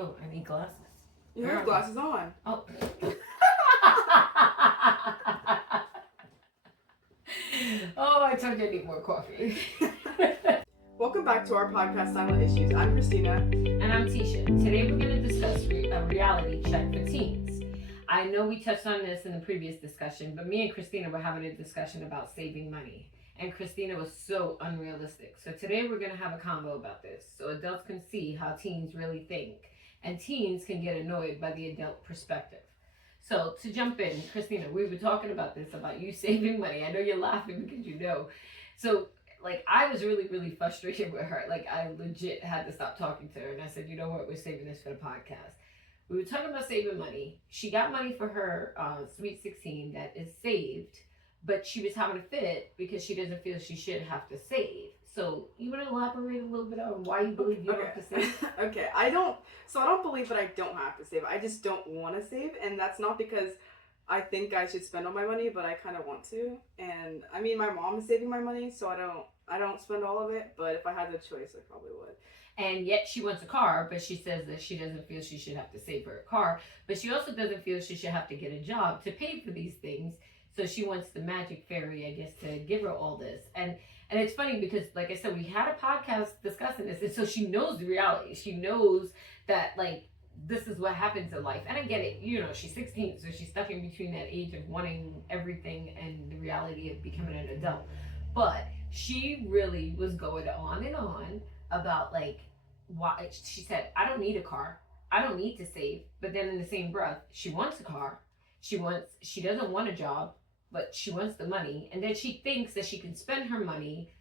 Oh, I need glasses. You have glasses on. Oh. Oh, I told you I need more coffee. Welcome back to our podcast, Silent Issues. I'm Christina. And I'm Tisha. Today we're going to discuss a reality check for teens. I know we touched on this in the previous discussion, but me and Christina were having a discussion about saving money. And Christina was so unrealistic. So today we're going to have a convo about this so adults can see how teens really think. And teens can get annoyed by the adult perspective. So to jump in, Christina, we were talking about this, about you saving money. I know you're laughing because you know. So I was really frustrated with her. I legit had to stop talking to her. And I said, you know what, we're saving this for the podcast. We were talking about saving money. She got money for her Sweet 16 that is saved, but she was having a fit because she doesn't feel she should have to save. So you want to elaborate a little bit on why you believe you don't have to save? Okay, I don't believe that I don't have to save. I just don't want to save, and that's not because I think I should spend all my money, but I kind of want to. And I mean, my mom is saving my money, so I don't spend all of it, but if I had the choice, I probably would. And yet she wants a car, but she says that she doesn't feel she should have to save for a car, but she also doesn't feel she should have to get a job to pay for these things. So she wants the magic fairy, I guess, to give her all this. And it's funny because, like I said, we had a podcast discussing this, and so she knows the reality. She knows that, this is what happens in life. And I get it, she's 16, so she's stuck in between that age of wanting everything and the reality of becoming an adult. But she really was going on and on about, why. She said, I don't need a car. I don't need to save. But then in the same breath, she wants a car. She doesn't want a job, but she wants the money. And then she thinks that she can spend her money,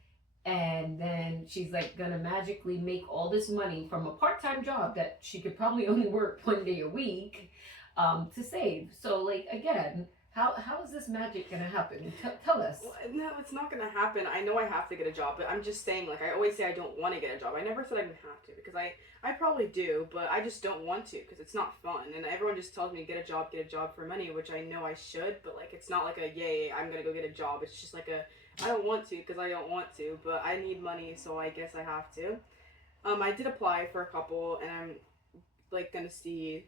and then she's gonna magically make all this money from a part-time job that she could probably only work 1 day a week to save. So again, how is this magic gonna happen? Tell us. Well, no, it's not gonna happen. I know I have to get a job, but I'm just saying, I always say I don't want to get a job. I never said I didn't have to, because I probably do, but I just don't want to because it's not fun. And everyone just tells me get a job for money, which I know I should, but it's not a yay, I'm gonna go get a job. It's just I don't want to because I don't want to, but I need money, so I guess I have to. I did apply for a couple, and I'm gonna see.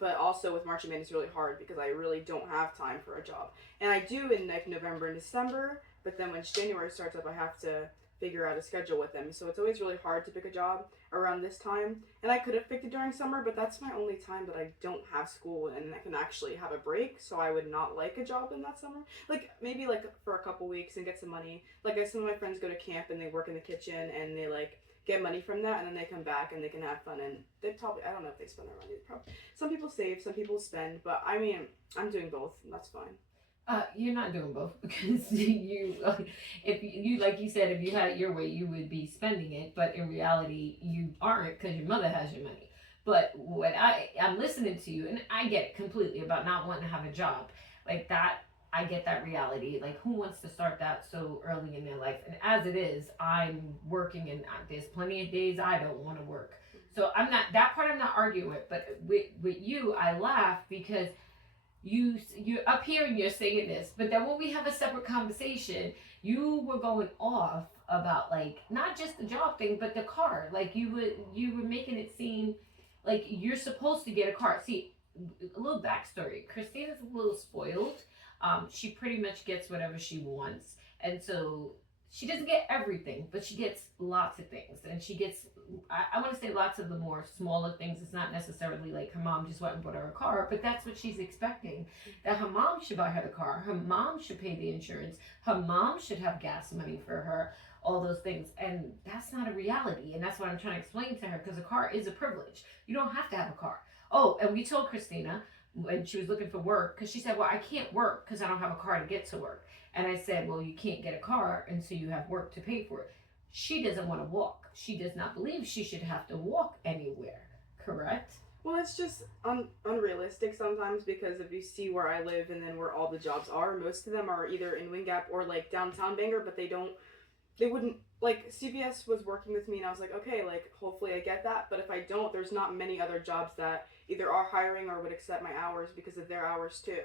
But also with marching band, it's really hard because I really don't have time for a job. And I do in November and December, but then when January starts up, I have to figure out a schedule with them. So it's always really hard to pick a job around this time. And I could have picked it during summer, but that's my only time that I don't have school and I can actually have a break. So I would not like a job in that summer. Maybe for a couple weeks and get some money. Some of my friends go to camp and they work in the kitchen and they get money from that, and then they come back and they can have fun, and they probably, I don't know if they spend their money. Some people save, some people spend, but I mean, I'm doing both, and that's fine. You're not doing both because if you, like you said, if you had it your way, you would be spending it, but in reality, you aren't because your mother has your money. But what I'm listening to you, and I get it completely about not wanting to have a job that. I get that reality. Who wants to start that so early in their life? And as it is, I'm working, and there's plenty of days I don't want to work. So I'm not arguing with. But with you, I laugh because you're up here and you're saying this, but then when we have a separate conversation, you were going off about not just the job thing, but the car. You were making it seem like you're supposed to get a car. See, a little backstory. Christina's a little spoiled. She pretty much gets whatever she wants. And so she doesn't get everything, but she gets lots of things. And she gets, I want to say lots of the more smaller things. It's not necessarily her mom just went and bought her a car, but that's what she's expecting. That her mom should buy her the car. Her mom should pay the insurance. Her mom should have gas money for her. All those things. And that's not a reality. And that's what I'm trying to explain to her, because a car is a privilege. You don't have to have a car. Oh, and we told Christina, when she was looking for work, because she said, well, I can't work because I don't have a car to get to work. And I said, well, you can't get a car until you have work to pay for it. She doesn't want to walk. She does not believe she should have to walk anywhere, correct? Well, it's just unrealistic sometimes, because if you see where I live and then where all the jobs are, most of them are either in Wing Gap or downtown Bangor, but they wouldn't, CVS was working with me and I was okay, hopefully I get that, but if I don't, there's not many other jobs that either are hiring or would accept my hours because of their hours too.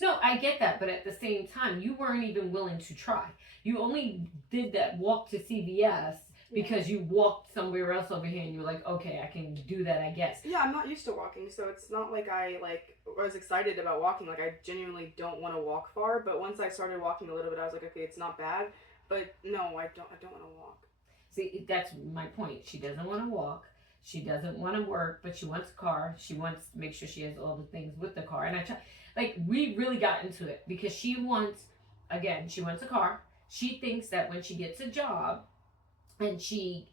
No, I get that, but at the same time, you weren't even willing to try. You only did that walk to CVS because you walked somewhere else over here and you're like, okay, I can do that, I guess. Yeah, I'm not used to walking, so it's not like I was excited about walking. Like I genuinely don't want to walk far, but once I started walking a little bit, I was like, okay, it's not bad. But no, I don't want to walk. See, that's my point. She doesn't want to walk. She doesn't want to work, but she wants a car. She wants to make sure she has all the things with the car. And I try, like, we really got into it because she wants, again, she wants a car. She thinks that when she gets a job and she's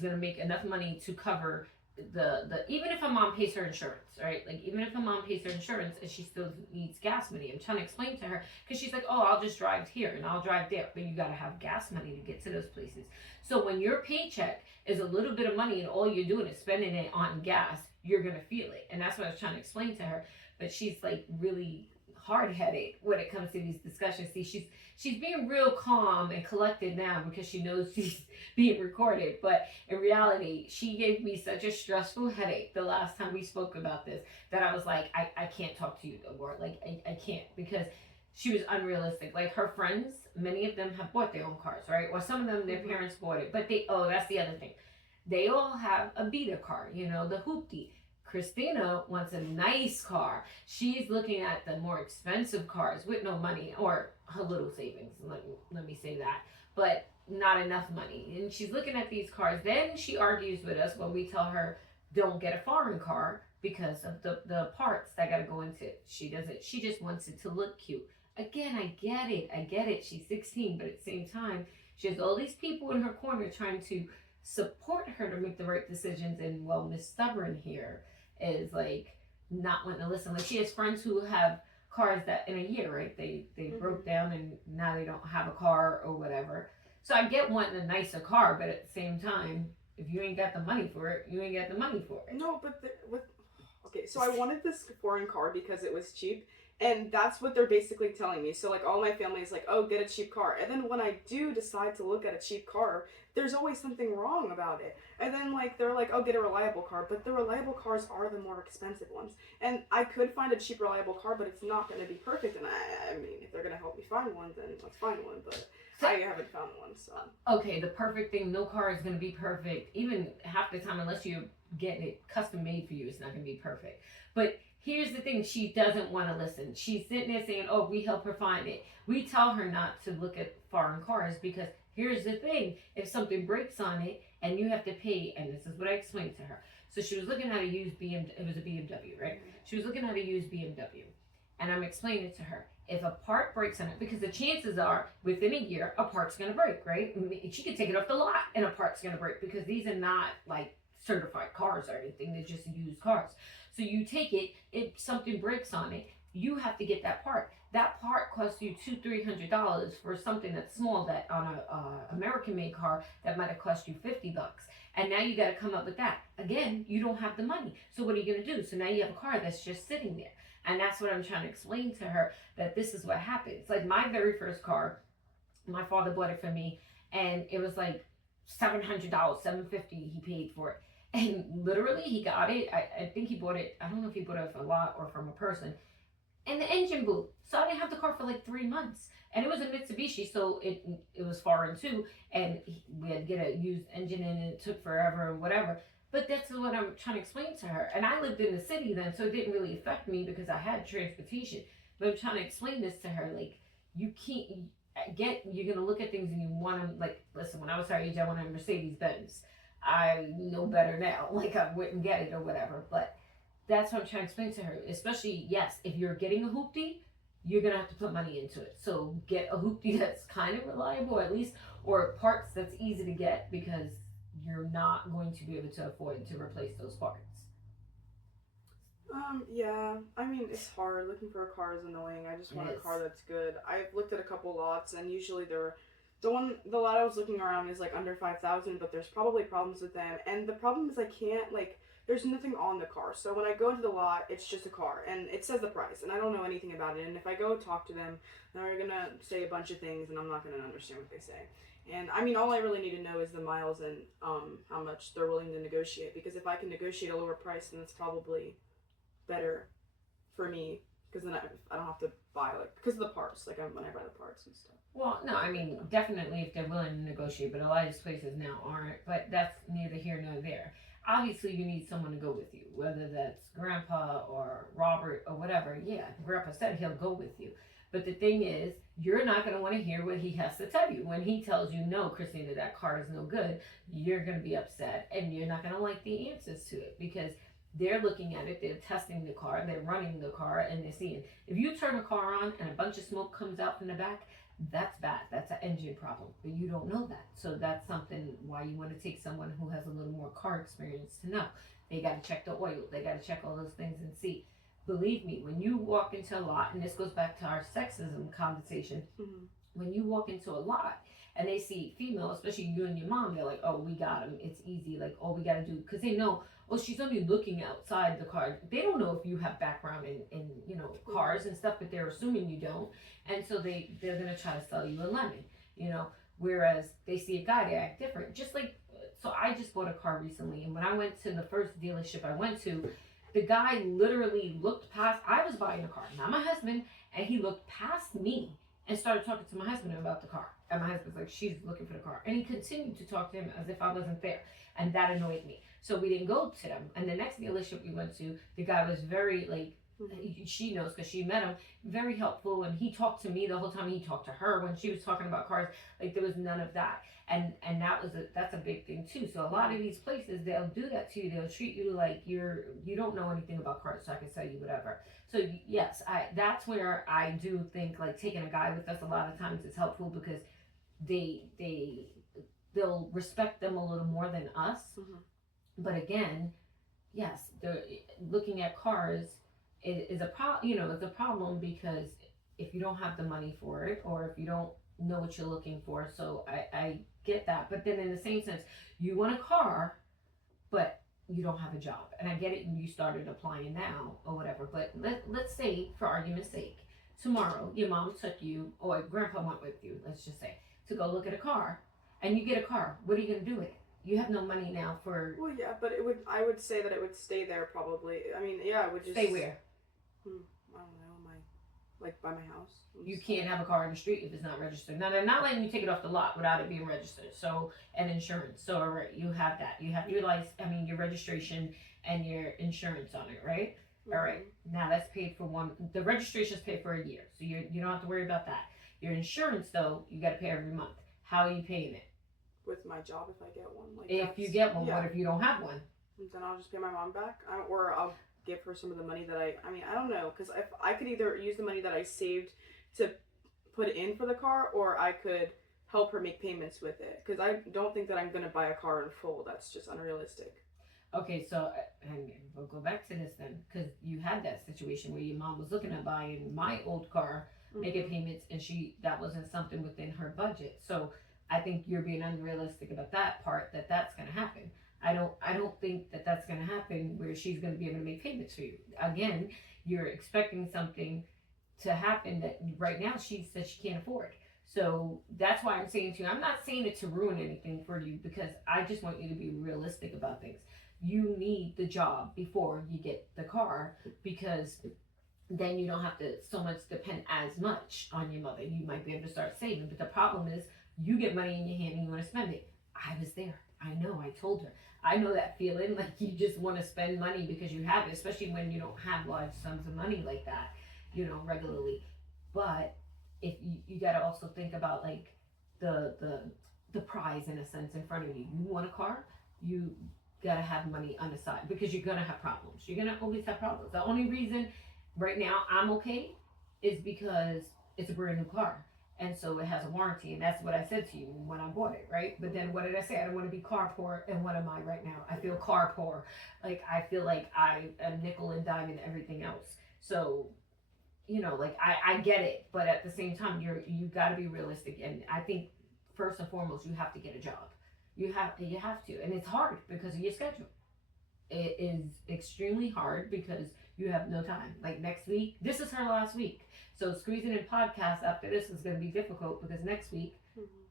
gonna make enough money to cover the even if her mom pays her insurance, right? Like even if her mom pays her insurance and she still needs gas money. I'm trying to explain to her because she's like, oh, I'll just drive here and I'll drive there, but you gotta have gas money to get to those places. So when your paycheck is a little bit of money and all you're doing is spending it on gas, you're gonna feel it. And that's what I was trying to explain to her. But she's like really hard-headed when it comes to these discussions. See, she's being real calm and collected now because she knows she's being recorded. But in reality, she gave me such a stressful headache the last time we spoke about this that I was like, I can't talk to you no more. Like I can't, because she was unrealistic. Like her friends, many of them have bought their own cars, right? Or some of them, their parents bought it. But that's the other thing. They all have a beater car, the hoopty. Christina wants a nice car. She's looking at the more expensive cars with no money, or her little savings, let me say that, but not enough money. And she's looking at these cars. Then she argues with us when we tell her, don't get a foreign car because of the parts that gotta go into it. She just wants it to look cute. Again, I get it. She's 16, but at the same time, she has all these people in her corner trying to support her to make the right decisions. And well, Miss Stubborn here is like not wanting to listen. Like she has friends who have cars that in a year, right? They broke down and now they don't have a car or whatever. So I get wanting a nicer car, but at the same time, if you ain't got the money for it, you ain't got the money for it. No, but okay, so I wanted this foreign car because it was cheap. And that's what they're basically telling me. So, like, all my family is like, oh, get a cheap car. And then when I do decide to look at a cheap car, there's always something wrong about it. And then, like, they're like, oh, get a reliable car. But the reliable cars are the more expensive ones. And I could find a cheap, reliable car, but it's not going to be perfect. And I mean, if they're going to help me find one, then let's find one. But I haven't found one, so. Okay, the perfect thing, no car is going to be perfect. Even half the time, unless you get it custom made for you, it's not going to be perfect. But here's the thing, she doesn't want to listen. She's sitting there saying, oh, we help her find it. We tell her not to look at foreign cars because here's the thing, if something breaks on it and you have to pay, and this is what I explained to her. So she was looking at a used BMW, it was a BMW, right? She was looking at a used BMW. And I'm explaining it to her. If a part breaks on it, because the chances are within a year, a part's going to break, right? She could take it off the lot and a part's going to break because these are not like certified cars or anything. They're just used cars. So you take it, if something breaks on it, you have to get that part. That part costs you $200-$300 for something that's small, that on a American-made car that might have cost you $50. And now you got to come up with that. Again, you don't have the money. So what are you going to do? So now you have a car that's just sitting there. And that's what I'm trying to explain to her, that this is what happens. Like my very first car, my father bought it for me, and it was like $700, $750 he paid for it. And literally he got it. I think he bought it, I don't know if he bought it for a lot or from a person. And the engine blew. So I didn't have the car for like 3 months. And it was a Mitsubishi, so it was foreign too. And we had to get a used engine in, and it took forever and whatever. But that's what I'm trying to explain to her. And I lived in the city then, so it didn't really affect me because I had transportation. But I'm trying to explain this to her, like, you can't you're going to look at things and you want to, like, listen, when I was her age, I wanted a Mercedes-Benz. I know better now. Like, I wouldn't get it or whatever. But that's what I'm trying to explain to her. Especially, yes, if you're getting a hoopty, you're going to have to put money into it. So get a hoopty that's kind of reliable, at least, or parts that's easy to get, because you're not going to be able to afford to replace those parts. Yeah. I mean, it's hard. Looking for a car is annoying. I just want a car that's good. I've looked at a couple lots, and usually the lot I was looking around is like under 5,000, but there's probably problems with them. And the problem is I can't, like, there's nothing on the car. So when I go into the lot, it's just a car, and it says the price, and I don't know anything about it. And if I go talk to them, they're gonna say a bunch of things, and I'm not gonna understand what they say. And I mean, all I really need to know is the miles and how much they're willing to negotiate. Because if I can negotiate a lower price, then it's probably better for me. Because then I don't have to buy, like, because of the parts, like when I buy the parts and stuff. Well, no, I mean, definitely if they're willing to negotiate, but a lot of these places now aren't. But that's neither here nor there. Obviously, you need someone to go with you, whether that's Grandpa or Robert or whatever. Yeah, Grandpa said he'll go with you. But the thing is, you're not going to want to hear what he has to tell you. When he tells you, no, Christina, that car is no good, you're going to be upset and you're not going to like the answers to it because they're looking at it, they're testing the car, they're running the car, and they're seeing. If you turn a car on and a bunch of smoke comes out from the back, that's bad. That's an engine problem. But you don't know that. So that's something why you want to take someone who has a little more car experience to know. They got to check the oil. They got to check all those things and see. Believe me, when you walk into a lot, and this goes back to our sexism conversation, when you walk into a lot and they see female, especially you and your mom, they're like, oh, we got him. It's easy. Like, all we got to do, because they know, oh, she's only looking outside the car. They don't know if you have background in cars and stuff, but they're assuming you don't. And so they're going to try to sell you a lemon, whereas they see a guy, they act different. Just like, so I just bought a car recently, and when I went to the first dealership I went to, the guy literally looked past, I was buying a car, not my husband, and he looked past me and started talking to my husband about the car. And my husband's like, she's looking for the car. And he continued to talk to him as if I wasn't there. And that annoyed me. So we didn't go to them. And the next dealership we went to, the guy was very, like, she knows because she met him, very helpful. And he talked to me the whole time. He talked to her when she was talking about cars. Like, there was none of that. And that's a big thing too. So a lot of these places, they'll do that to you. They'll treat you like you don't know anything about cars, so I can sell you whatever. So yes, that's where I do think like taking a guy with us a lot of times is helpful because they'll respect them a little more than us. But again, yes, they're looking at cars is a it's a problem because if you don't have the money for it or if you don't know what you're looking for. So I get that. But then in the same sense, you want a car, but you don't have a job. And I get it, and you started applying now or whatever. But let's say, for argument's sake, tomorrow your mom took you, or grandpa went with you, let's just say, to go look at a car. And you get a car. What are you going to do with it? You have no money now for... Well, yeah, but I would say that it would stay there probably. I mean, yeah, it would just... Stay where? I don't know, by my house. You can't have a car in the street if it's not registered. Now, they're not letting you take it off the lot without it being registered. So, and insurance. So, all right, you have that. You have your your registration and your insurance on it, right? All right. Now, that's paid for one. The registration is paid for a year. So, you don't have to worry about that. Your insurance, though, you got to pay every month. How are you paying it? With my job, if I get one. If you get one, what if you don't have one? Then I'll just pay my mom back. Or I'll give her some of the money that I don't know. Because if I could either use the money that I saved to put in for the car, or I could help her make payments with it. Because I don't think that I'm going to buy a car in full. That's just unrealistic. Okay, so, and we'll go back to this then. Because you had that situation where your mom was looking at buying my old car, making payments, and that wasn't something within her budget. So I think you're being unrealistic about that part, that's going to happen. I don't think that that's going to happen where she's going to be able to make payments for you. Again, you're expecting something to happen that right now she said she can't afford. So that's why I'm saying to you, I'm not saying it to ruin anything for you because I just want you to be realistic about things. You need the job before you get the car because then you don't have to so much depend as much on your mother. You might be able to start saving, but the problem is you get money in your hand and you want to spend it. I was there. I know. I told her. I know that feeling like you just want to spend money because you have it, especially when you don't have large sums of money like that, regularly. But if you got to also think about like the prize in a sense in front of you. You want a car, you got to have money on the side because you're going to have problems. You're going to always have problems. The only reason right now I'm okay is because it's a brand new car. And so it has a warranty, and that's what I said to you when I bought it, right? But then what did I say? I don't want to be car poor, and what am I right now? I feel car poor. Like, I feel like I am nickel and dime everything else. So, I get it, but at the same time, you got to be realistic. And I think, first and foremost, you have to get a job. You have to. And it's hard because of your schedule. It is extremely hard because you have no time. Like next week, this is her last week. So squeezing in podcasts after this is going to be difficult because next week,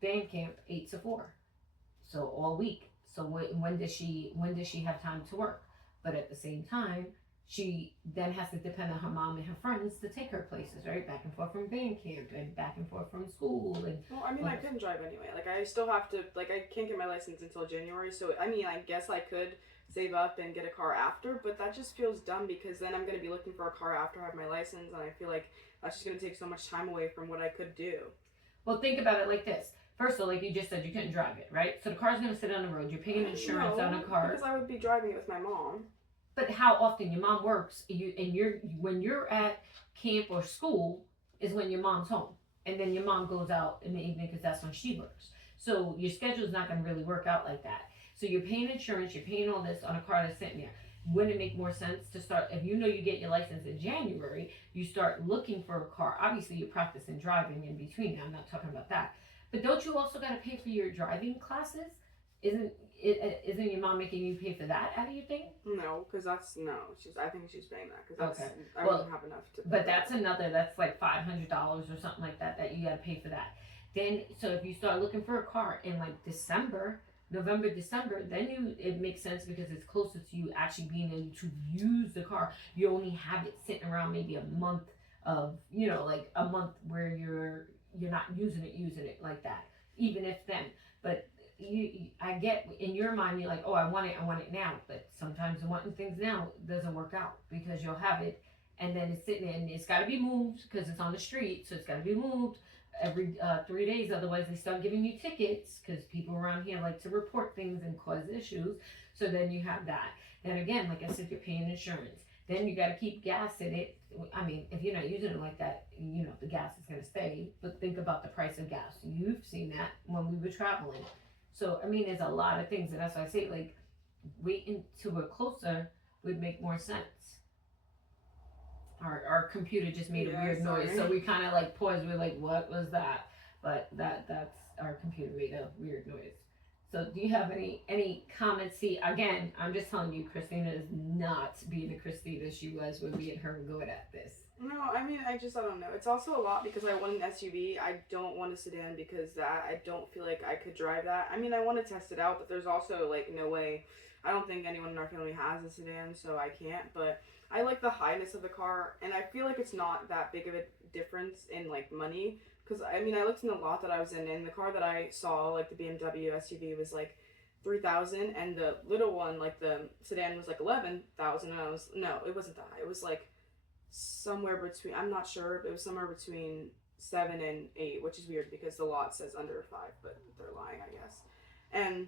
band camp 8 to 4. So all week. So when does she have time to work? But at the same time, she then has to depend on her mom and her friends to take her places, right? Back and forth from band camp and back and forth from school. And well, I mean, I couldn't drive anyway. Like, I still have to, like, I can't get my license until January. So, I mean, I guess I could save up and get a car after, but that just feels dumb because then I'm going to be looking for a car after I have my license. And I feel like that's just going to take so much time away from what I could do. Well, think about it like this. First of all, like you just said, you couldn't drive it, right? So the car's going to sit on the road. You're paying insurance on a car. Because I would be driving it with my mom. But how often your mom works, when you're at camp or school is when your mom's home, and then your mom goes out in the evening because that's when she works. So your schedule's not going to really work out like that. So you're paying insurance, you're paying all this on a car that's sitting there. Wouldn't it make more sense to start, if you know you get your license in January, you start looking for a car? Obviously, you're practicing driving in between. I'm not talking about that. But don't you also got to pay for your driving classes? Isn't your mom making you pay for that out of your thing? No, because I think she's paying that because that's, okay. I wouldn't have enough to. But that's like $500 or something like that you got to pay for that. Then, so if you start looking for a car in like November, December, then it makes sense because it's closer to you actually being able to use the car. You only have it sitting around maybe a month of, like a month where you're not using it like that, even if then. But I get in your mind, you're like, oh, I want it now. But sometimes wanting things now doesn't work out because you'll have it and then it's sitting there and it's got to be moved because it's on the street. So it's got to be moved every 3 days. Otherwise they start giving you tickets because people around here like to report things and cause issues. So then you have that. Then again, like I said, you're paying insurance. Then you got to keep gas in it. I mean, if you're not using it like that, the gas is going to stay. But think about the price of gas. You've seen that when we were traveling. So, I mean, there's a lot of things. And that's why I say, like, waiting till we're closer would make more sense. Our computer just made a weird noise. So we kind of, like, paused. We're like, what was that? But that's our computer made a weird noise. So do you have any comments? See, again, I'm just telling you, Christina is not being the Christina she was when me and her were going at this. No, I mean, I don't know. It's also a lot because I want an SUV. I don't want a sedan because I don't feel like I could drive that. I mean, I want to test it out, but there's also, like, no way. I don't think anyone in our family has a sedan, so I can't. But I like the highness of the car, and I feel like it's not that big of a difference in, like, money. Because, I mean, I looked in the lot that I was in, and the car that I saw, like, the BMW SUV was, like, $3,000, and the little one, like, the sedan was, like, $11,000, and no, it wasn't that high. It was, like, somewhere between, I'm not sure, but it was somewhere between 7 and 8, which is weird because the lot says under 5, but they're lying, I guess. And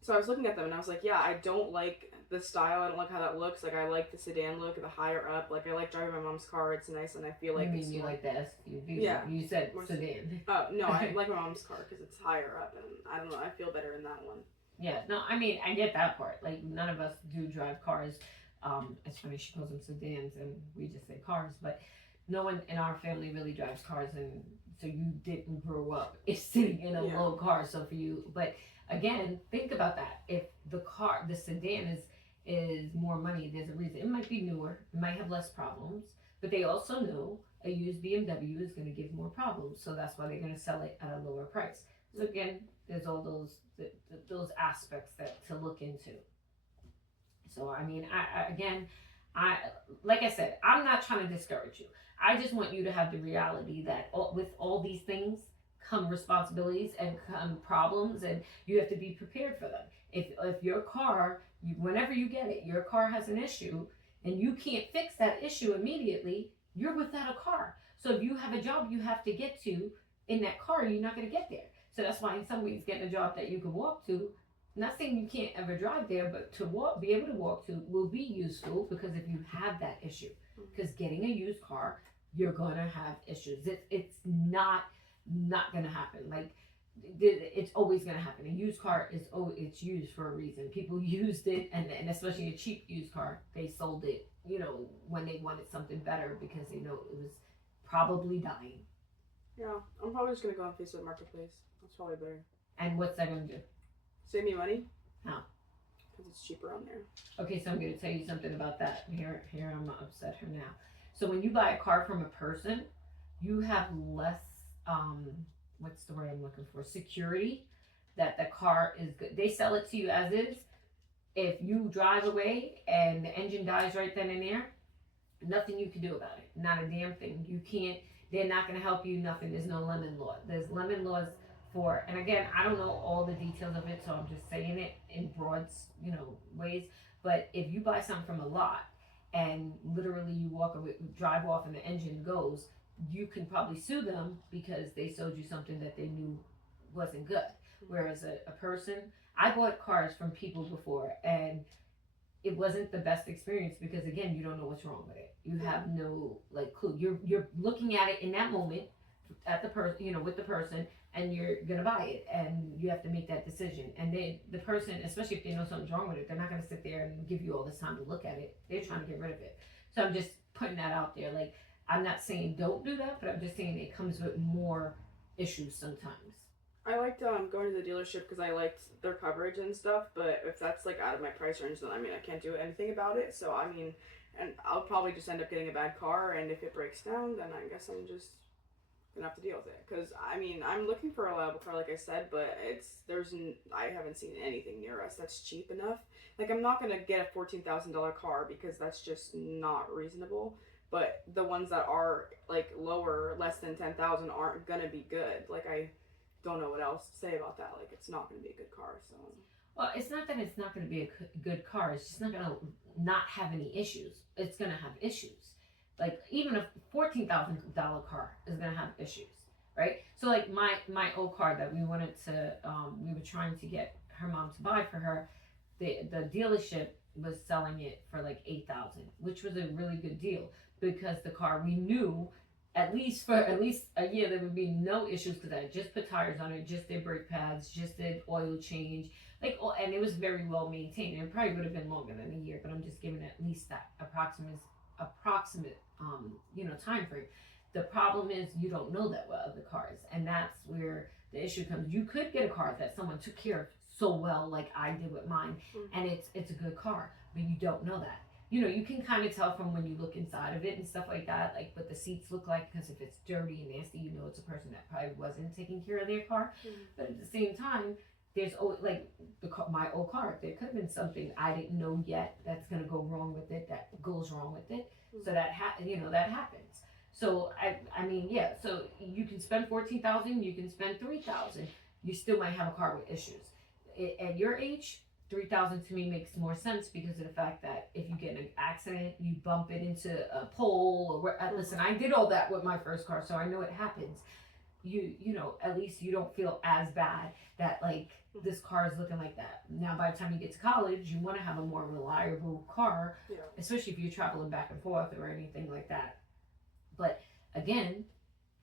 so I was looking at them and I was like, yeah, I don't like the style. I don't like how that looks. Like, I like the sedan look, the higher up. Like, I like driving my mom's car. It's nice, and I feel like you like the SUV? Yeah. You said sedan. Oh, no, I like my mom's car because it's higher up, and I don't know, I feel better in that one. Yeah, no, I mean, I get that part. Like, none of us do drive cars. It's funny, she calls them sedans and we just say cars, but no one in our family really drives cars, and so you didn't grow up sitting in a low car. So for you, but again, think about that. If the sedan is more money, there's a reason. It might be newer, it might have less problems, but they also know a used BMW is going to give more problems, so that's why they're going to sell it at a lower price. So again, there's all those aspects to look into. So, I mean, I like I said, I'm not trying to discourage you. I just want you to have the reality that with all these things come responsibilities and come problems, and you have to be prepared for them. If your car, whenever you get it, your car has an issue, and you can't fix that issue immediately, you're without a car. So if you have a job you have to get to in that car, you're not going to get there. So that's why in some ways getting a job that you can walk to, not saying you can't ever drive there, but to be able to walk to will be useful because if you have that issue, because getting a used car, you're going to have issues. It's not going to happen. Like, it's always going to happen. A used car it's used for a reason. People used it, and especially a cheap used car, they sold it, when they wanted something better because they know it was probably dying. Yeah, I'm probably just going to go on Facebook Marketplace. That's probably better. And what's that going to do? Save me money? How? Because it's cheaper on there. Okay, so I'm going to tell you something about that. Here I'm going to upset her now. So when you buy a car from a person, you have less, what's the word I'm looking for? Security that the car is good. They sell it to you as is, If you drive away and the engine dies right then and there, nothing you can do about it. Not a damn thing. You can't. They're not going to help you. Nothing. There's no lemon law. There's lemon laws for. And again, I don't know all the details of it, so I'm just saying it in broad, ways. But if you buy something from a lot and literally you walk away, drive off, and the engine goes, you can probably sue them because they sold you something that they knew wasn't good. Whereas a person, I bought cars from people before, and it wasn't the best experience because again, you don't know what's wrong with it. You have no clue. You're looking at it in that moment at the person, with the person, and you're gonna buy it, and you have to make that decision. And the person, especially if they know something's wrong with it, they're not gonna sit there and give you all this time to look at it. They're trying to get rid of it. So I'm just putting that out there. Like, I'm not saying don't do that, but I'm just saying it comes with more issues sometimes. I liked going to the dealership because I liked their coverage and stuff, but if that's like out of my price range, then I can't do anything about it. So and I'll probably just end up getting a bad car, and if it breaks down, then I guess I'm just gonna have to deal with it. Because I'm looking for a reliable car, like I said, but I haven't seen anything near us that's cheap enough. Like, I'm not gonna get a $14,000 car because that's just not reasonable. But the ones that are like lower, less than 10,000, aren't gonna be good. Like, I don't know what else to say about that. Like, it's not going to be a good car. So, well, it's not that it's not going to be a good car. It's just not going to not have any issues. It's going to have issues. Like, even a $14,000 car is going to have issues, right? So, like my old car that we wanted to, we were trying to get her mom to buy for her. The dealership was selling it for like $8,000, which was a really good deal because the car we knew. At least a year, there would be no issues because I just put tires on it, just did brake pads, just did oil change, and it was very well maintained. It probably would have been longer than a year, but I'm just giving at least that approximate time frame. The problem is you don't know that well of the cars, and that's where the issue comes. You could get a car that someone took care of so well, like I did with mine, and it's a good car, but you don't know that. You can kind of tell from when you look inside of it and stuff like that, like what the seats look like, because if it's dirty and nasty, it's a person that probably wasn't taking care of their car. But at the same time, there's always, like my old car, there could have been something I didn't know yet that's going to go wrong with it, that goes wrong with it. So that that happens. So so you can spend $14,000, you can spend $3,000, you still might have a car with issues. At your age, $3,000 to me makes more sense because of the fact that if you get in an accident, you bump it into a pole. Listen, I did all that with my first car, so I know it happens. At least you don't feel as bad that like this car is looking like that. Now, by the time you get to college, you want to have a more reliable car, especially if you're traveling back and forth or anything like that. But again,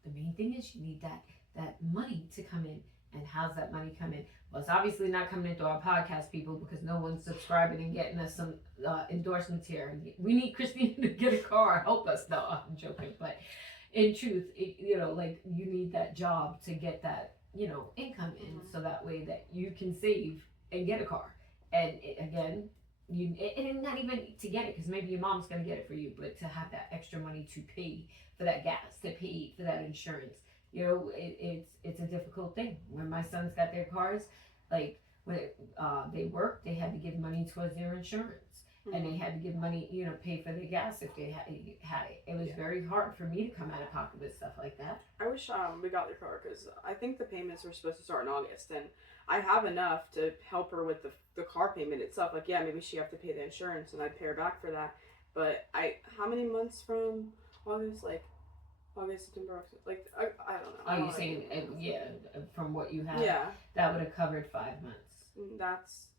the main thing is you need that money to come in. And how's that money come in? Well, it's obviously not coming into our podcast, people, because no one's subscribing and getting us some endorsements here. We need Christine to get a car. Help us. No, I'm joking. But in truth, you need that job to get that, income in so that way that you can save and get a car. And again, and not even to get it, because maybe your mom's going to get it for you, but to have that extra money to pay for that gas, to pay for that insurance. It's a difficult thing. When my sons got their cars, like when they worked, they had to give money towards their insurance, and they had to give money, pay for their gas if they had it. It was very hard for me to come out of pocket with stuff like that. I wish we got your car because I think the payments were supposed to start in August, and I have enough to help her with the car payment itself. Like, yeah, maybe she have to pay the insurance, and I'd pay her back for that. But how many months from August? Like August, September, like I don't know. Are you saying from what you have? Yeah, that would have covered 5 months.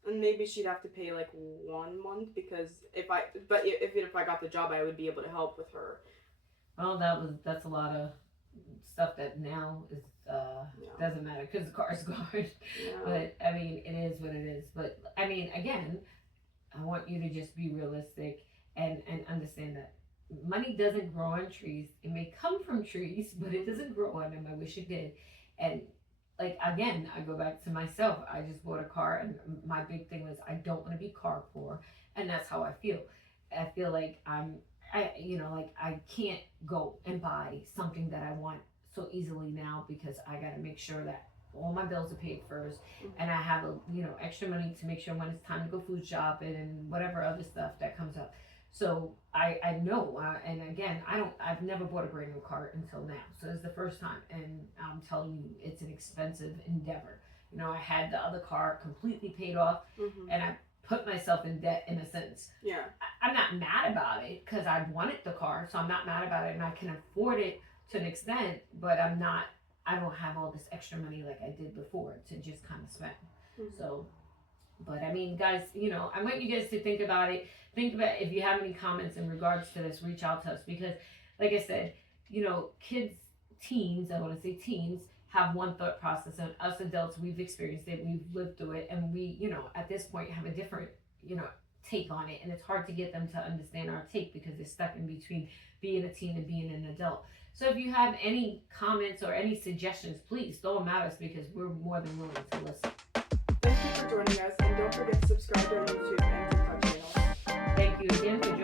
And maybe she'd have to pay like 1 month because if I got the job, I would be able to help with her. Well, that's a lot of stuff that now is doesn't matter because the car's gone. Yeah. But it is what it is. But again, I want you to just be realistic and understand that money doesn't grow on trees. It may come from trees, but it doesn't grow on them. I wish it did. And again, I go back to myself. I just bought a car, and my big thing was I don't want to be car poor, and that's how I feel. I feel like I can't go and buy something that I want so easily now because I got to make sure that all my bills are paid first, and I have a extra money to make sure when it's time to go food shopping and whatever other stuff that comes up. So I know, and again, I've never bought a brand new car until now. So it's the first time, and I'm telling you, it's an expensive endeavor. I had the other car completely paid off, and I put myself in debt in a sense. Yeah. I'm not mad about it because I wanted the car, so I'm not mad about it, and I can afford it to an extent, but I don't have all this extra money like I did before to just kind of spend. So, but I mean, guys, I want you guys to think about it. Think about if you have any comments in regards to this, reach out to us because, like I said, teens, I want to say teens, have one thought process, and us adults, we've experienced it, we've lived through it, and we, at this point have a different, take on it, and it's hard to get them to understand our take because they're stuck in between being a teen and being an adult. So if you have any comments or any suggestions, please throw them at us because we're more than willing to listen. Thank you for joining us, and don't forget to subscribe to our YouTube and TikTok channel. Thank you again for